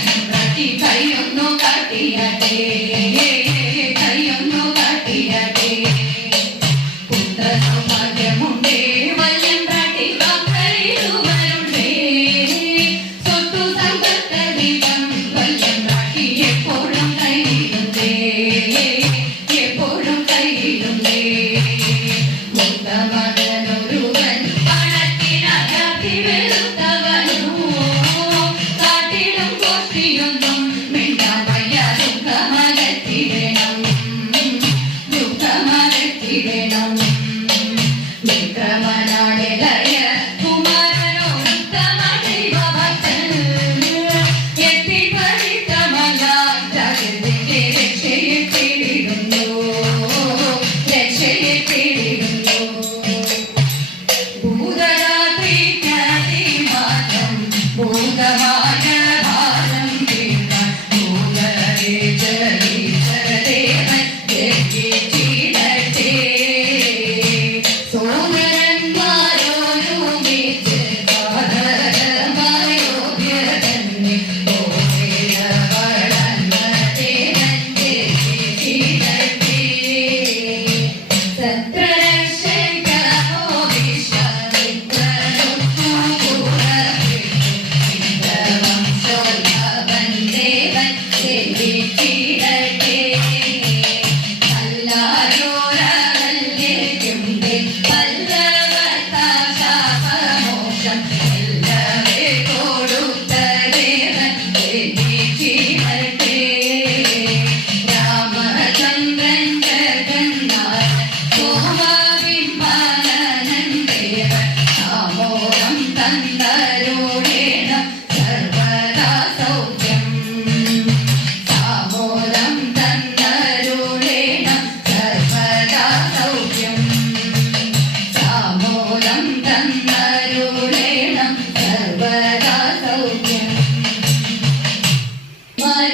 time.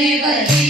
Everybody.